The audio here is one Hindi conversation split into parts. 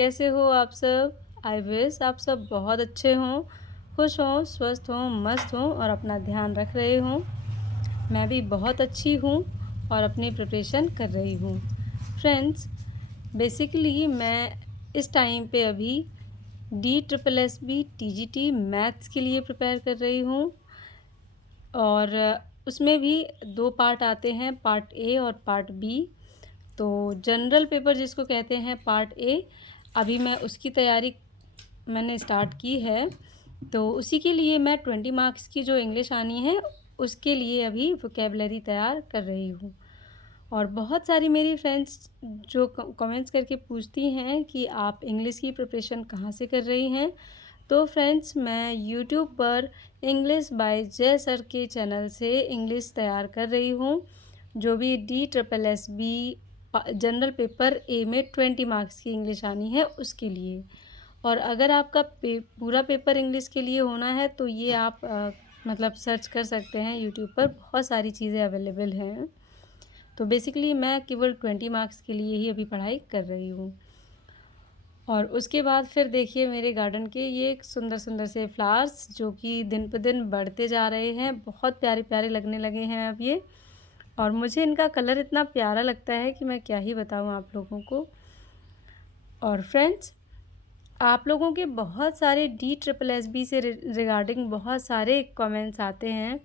कैसे हो आप सब? आई विश आप सब बहुत अच्छे हों, खुश हों, स्वस्थ हों, मस्त हों और अपना ध्यान रख रहे हों। मैं भी बहुत अच्छी हूँ और अपनी प्रिपरेशन कर रही हूँ। फ्रेंड्स, बेसिकली मैं इस टाइम पे अभी DSSB TGT मैथ्स के लिए प्रिपेयर कर रही हूँ और उसमें भी 2 पार्ट आते हैं, पार्ट ए और पार्ट बी। तो जनरल पेपर जिसको कहते हैं पार्ट ए, अभी मैं उसकी तैयारी मैंने स्टार्ट की है। तो उसी के लिए मैं 20 मार्क्स की जो इंग्लिश आनी है उसके लिए अभी वोकेबलरी तैयार कर रही हूँ। और बहुत सारी मेरी फ्रेंड्स जो कमेंट्स करके पूछती हैं कि आप इंग्लिश की प्रिपरेशन कहाँ से कर रही हैं। तो फ्रेंड्स, मैं यूट्यूब पर इंग्लिश बाय जय सर के चैनल से इंग्लिश तैयार कर रही हूँ, जो भी DSSB जनरल पेपर ए में 20 मार्क्स की इंग्लिश आनी है उसके लिए। और अगर आपका पूरा पेपर इंग्लिश के लिए होना है तो ये आप मतलब सर्च कर सकते हैं यूट्यूब पर, बहुत सारी चीज़ें अवेलेबल हैं। तो बेसिकली मैं केवल 20 मार्क्स के लिए ही अभी पढ़ाई कर रही हूँ। और उसके बाद फिर देखिए मेरे गार्डन के ये सुंदर सुंदर से फ्लावर्स जो कि दिन पर दिन बढ़ते जा रहे हैं, बहुत प्यारे प्यारे लगने लगे हैं अब ये। और मुझे इनका कलर इतना प्यारा लगता है कि मैं क्या ही बताऊँ आप लोगों को। और फ्रेंड्स, आप लोगों के बहुत सारे DSSB से रिगार्डिंग बहुत सारे कमेंट्स आते हैं।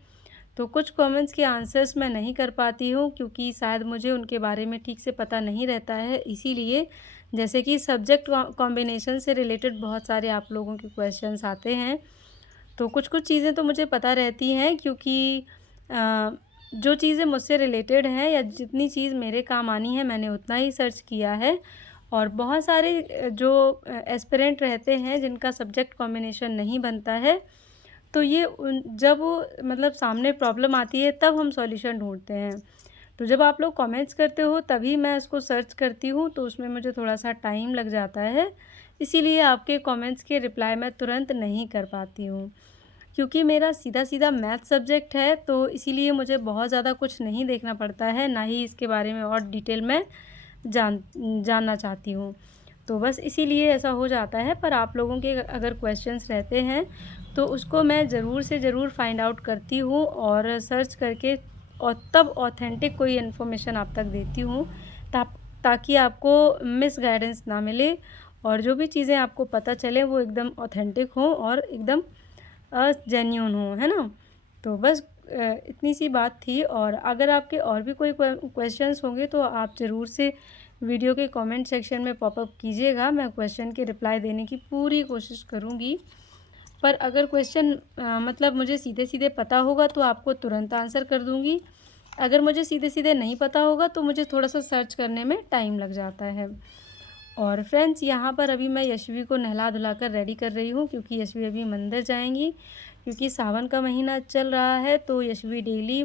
तो कुछ कमेंट्स के आंसर्स मैं नहीं कर पाती हूँ क्योंकि शायद मुझे उनके बारे में ठीक से पता नहीं रहता है, इसीलिए जैसे कि सब्जेक्ट कॉम्बिनेशन से रिलेटेड बहुत सारे आप लोगों के क्वेश्चंस आते हैं। तो कुछ कुछ चीज़ें तो मुझे पता रहती हैं क्योंकि जो चीज़ें मुझसे रिलेटेड हैं या जितनी चीज़ मेरे काम आनी है मैंने उतना ही सर्च किया है। और बहुत सारे जो एस्पिरेंट रहते हैं जिनका सब्जेक्ट कॉम्बिनेशन नहीं बनता है, तो ये जब मतलब सामने प्रॉब्लम आती है तब हम सॉल्यूशन ढूंढते हैं। तो जब आप लोग कमेंट्स करते हो तभी मैं उसको सर्च करती हूँ, तो उसमें मुझे थोड़ा सा टाइम लग जाता है, इसीलिए आपके कमेंट्स के रिप्लाई मैं तुरंत नहीं कर पाती हूँ। क्योंकि मेरा सीधा सीधा मैथ सब्जेक्ट है तो इसीलिए मुझे बहुत ज़्यादा कुछ नहीं देखना पड़ता है, ना ही इसके बारे में और डिटेल में जानना चाहती हूँ। तो बस इसीलिए ऐसा हो जाता है। पर आप लोगों के अगर क्वेश्चंस रहते हैं तो उसको मैं ज़रूर से ज़रूर फाइंड आउट करती हूँ और सर्च करके और तब ऑथेंटिक कोई इन्फॉर्मेशन आप तक देती हूँ, ताकि आपको मिस गाइडेंस ना मिले और जो भी चीज़ें आपको पता चले वो एकदम ऑथेंटिक हों और एकदम जेन्यून हो, है ना। तो बस इतनी सी बात थी। और अगर आपके और भी कोई क्वेश्चंस होंगे तो आप ज़रूर से वीडियो के कमेंट सेक्शन में पॉपअप कीजिएगा, मैं क्वेश्चन के रिप्लाई देने की पूरी कोशिश करूँगी। पर अगर क्वेश्चन मतलब मुझे सीधे सीधे पता होगा तो आपको तुरंत आंसर कर दूँगी, अगर मुझे सीधे सीधे नहीं पता होगा तो मुझे थोड़ा सा सर्च करने में टाइम लग जाता है। और फ्रेंड्स, यहाँ पर अभी मैं यशवी को नहला धुला कर रेडी कर रही हूँ क्योंकि यशवी अभी मंदिर जाएंगी, क्योंकि सावन का महीना चल रहा है तो यशवी डेली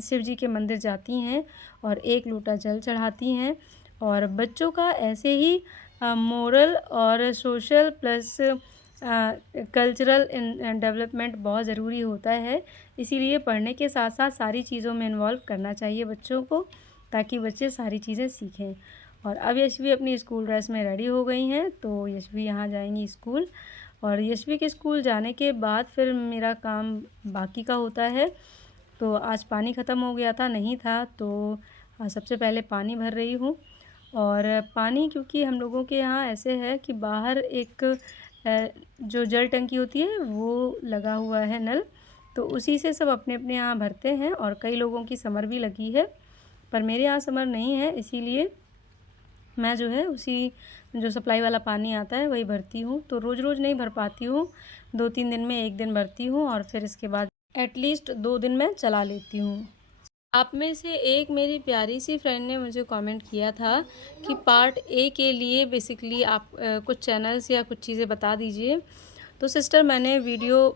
शिव जी के मंदिर जाती हैं और 1 लोटा जल चढ़ाती हैं। और बच्चों का ऐसे ही मोरल और सोशल प्लस कल्चरल डेवलपमेंट बहुत ज़रूरी होता है, इसीलिए पढ़ने के साथ साथ सारी चीज़ों में इन्वॉल्व करना चाहिए बच्चों को, ताकि बच्चे सारी चीज़ें सीखें। और अब यशवी अपनी स्कूल ड्रेस में रेडी हो गई हैं, तो यशवी यहाँ जाएंगी स्कूल। और यशवी के स्कूल जाने के बाद फिर मेरा काम बाकी का होता है। तो आज पानी ख़त्म हो गया था, नहीं था, तो सबसे पहले पानी भर रही हूँ। और पानी क्योंकि हम लोगों के यहाँ ऐसे है कि बाहर एक जो जल टंकी होती है वो लगा हुआ है नल, तो उसी से सब अपने अपने यहाँ भरते हैं। और कई लोगों की समर भी लगी है, पर मेरे यहाँ समर नहीं है, इसीलिए मैं जो है उसी जो सप्लाई वाला पानी आता है वही भरती हूँ। तो रोज़ रोज़ नहीं भर पाती हूँ, 2-3 दिन में 1 दिन भरती हूँ और फिर इसके बाद एटलीस्ट 2 दिन में चला लेती हूँ। आप में से एक मेरी प्यारी सी फ्रेंड ने मुझे कमेंट किया था कि पार्ट ए के लिए बेसिकली आप कुछ चैनल्स या कुछ चीज़ें बता दीजिए। तो सिस्टर, मैंने वीडियो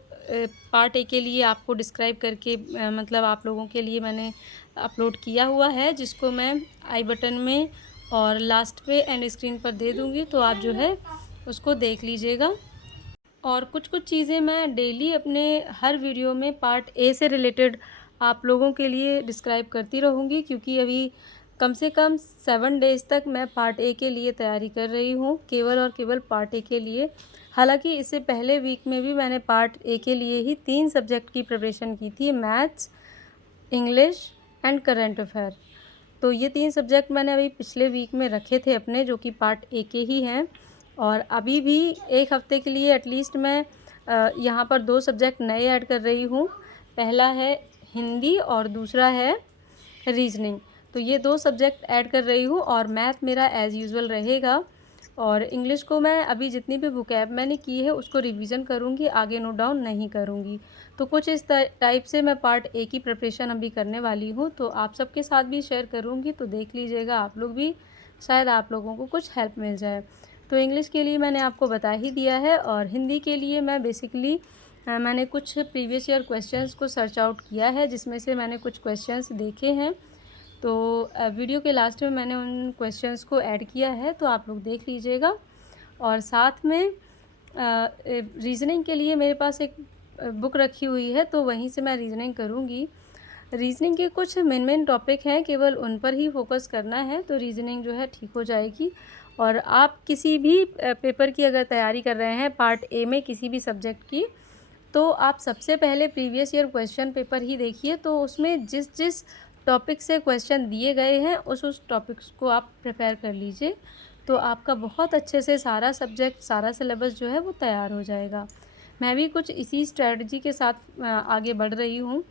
पार्ट ए के लिए आपको डिस्क्राइब करके मतलब आप लोगों के लिए मैंने अपलोड किया हुआ है, जिसको मैं आई बटन में और लास्ट पे एंड स्क्रीन पर दे दूँगी, तो आप जो है उसको देख लीजिएगा। और कुछ कुछ चीज़ें मैं डेली अपने हर वीडियो में पार्ट ए से रिलेटेड आप लोगों के लिए डिस्क्राइब करती रहूँगी, क्योंकि अभी कम से कम 7 डेज़ तक मैं पार्ट ए के लिए तैयारी कर रही हूँ, केवल और केवल पार्ट ए के लिए। हालांकि इससे पहले वीक में भी मैंने पार्ट ए के लिए ही 3 सब्जेक्ट की प्रिपरेशन की थी, maths, English and current affair. तो ये 3 सब्जेक्ट मैंने अभी पिछले वीक में रखे थे अपने, जो कि पार्ट ए के ही हैं। और अभी भी एक हफ़्ते के लिए एटलीस्ट मैं यहाँ पर 2 सब्जेक्ट नए ऐड कर रही हूँ। पहला है हिंदी और दूसरा है रीजनिंग। तो ये 2 सब्जेक्ट ऐड कर रही हूँ और मैथ मेरा एज़ यूजुअल रहेगा। और इंग्लिश को मैं अभी जितनी भी वोकैब मैंने की है उसको रिवीजन करूँगी, आगे नोट डाउन नहीं करूँगी। तो कुछ इस टाइप से मैं पार्ट ए की प्रिपरेशन अभी करने वाली हूँ, तो आप सबके साथ भी शेयर करूँगी, तो देख लीजिएगा आप लोग भी, शायद आप लोगों को कुछ हेल्प मिल जाए। तो इंग्लिश के लिए मैंने आपको बता ही दिया है, और हिंदी के लिए मैं बेसिकली मैंने कुछ प्रीवियस ईयर क्वेश्चंस को सर्च आउट किया है, जिसमें से मैंने कुछ क्वेश्चंस देखे हैं। तो वीडियो के लास्ट में मैंने उन क्वेश्चंस को ऐड किया है, तो आप लोग देख लीजिएगा। और साथ में रीज़निंग के लिए मेरे पास एक बुक रखी हुई है, तो वहीं से मैं रीज़निंग करूँगी। रीज़निंग के कुछ मेन टॉपिक हैं, केवल उन पर ही फोकस करना है, तो रीज़निंग जो है ठीक हो जाएगी। और आप किसी भी पेपर की अगर तैयारी कर रहे हैं पार्ट ए में किसी भी सब्जेक्ट की, तो आप सबसे पहले प्रीवियस ईयर क्वेश्चन पेपर ही देखिए। तो उसमें जिस जिस टॉपिक से क्वेश्चन दिए गए हैं उस टॉपिक्स को आप प्रिपेयर कर लीजिए, तो आपका बहुत अच्छे से सारा सब्जेक्ट, सारा सिलेबस जो है वो तैयार हो जाएगा। मैं भी कुछ इसी स्ट्रेटजी के साथ आगे बढ़ रही हूँ,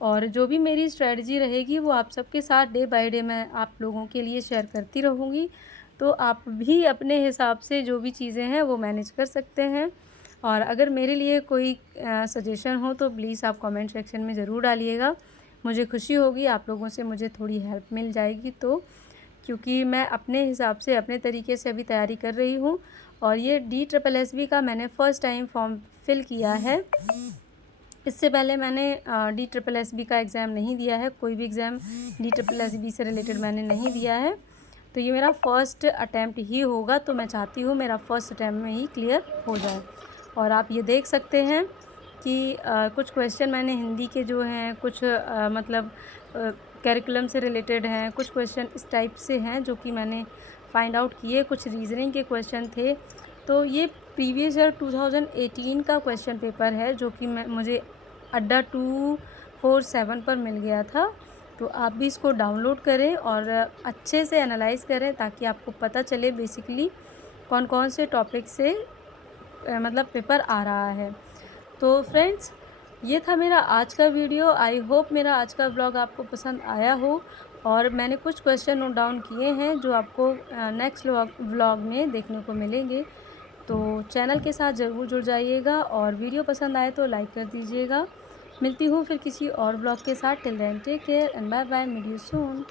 और जो भी मेरी स्ट्रेटजी रहेगी वो आप सबके साथ डे बाय डे मैं आप लोगों के लिए शेयर करती रहूँगी। तो आप भी अपने हिसाब से जो भी चीज़ें हैं वो मैनेज कर सकते हैं। और अगर मेरे लिए कोई सजेशन हो तो प्लीज़ आप कमेंट सेक्शन में ज़रूर डालिएगा, मुझे खुशी होगी, आप लोगों से मुझे थोड़ी हेल्प मिल जाएगी। तो क्योंकि मैं अपने हिसाब से, अपने तरीके से अभी तैयारी कर रही हूँ। और ये DSSB का मैंने फ़र्स्ट टाइम फॉर्म फिल किया है। इससे पहले मैंने DSSB का एग्ज़ाम नहीं दिया है, कोई भी एग्ज़ाम DSSB से रिलेटेड मैंने नहीं दिया है। तो ये मेरा फ़र्स्ट अटैम्प्ट ही होगा, तो मैं चाहती हूँ मेरा फ़र्स्ट अटैम्प्ट में ही क्लियर हो जाए। और आप ये देख सकते हैं कि कुछ क्वेश्चन मैंने हिंदी के जो हैं, कुछ मतलब करिकुलम से रिलेटेड हैं, कुछ क्वेश्चन इस टाइप से हैं जो कि मैंने फाइंड आउट किए। कुछ रीजनिंग के क्वेश्चन थे। तो ये प्रीवियस ईयर 2018 का क्वेश्चन पेपर है, जो कि मुझे अड्डा 247 पर मिल गया था। तो आप भी इसको डाउनलोड करें और अच्छे से एनालाइज़ करें, ताकि आपको पता चले बेसिकली कौन कौन से टॉपिक से मतलब पेपर आ रहा है। तो फ्रेंड्स, ये था मेरा आज का वीडियो। आई होप मेरा आज का व्लॉग आपको पसंद आया हो, और मैंने कुछ क्वेश्चन नोट डाउन किए हैं जो आपको नेक्स्ट व्लॉग में देखने को मिलेंगे। तो चैनल के साथ ज़रूर जुड़ जाइएगा, और वीडियो पसंद आए तो लाइक कर दीजिएगा। मिलती हूँ फिर किसी और व्लॉग के साथ। Till then take care and bye bye, meet you soon.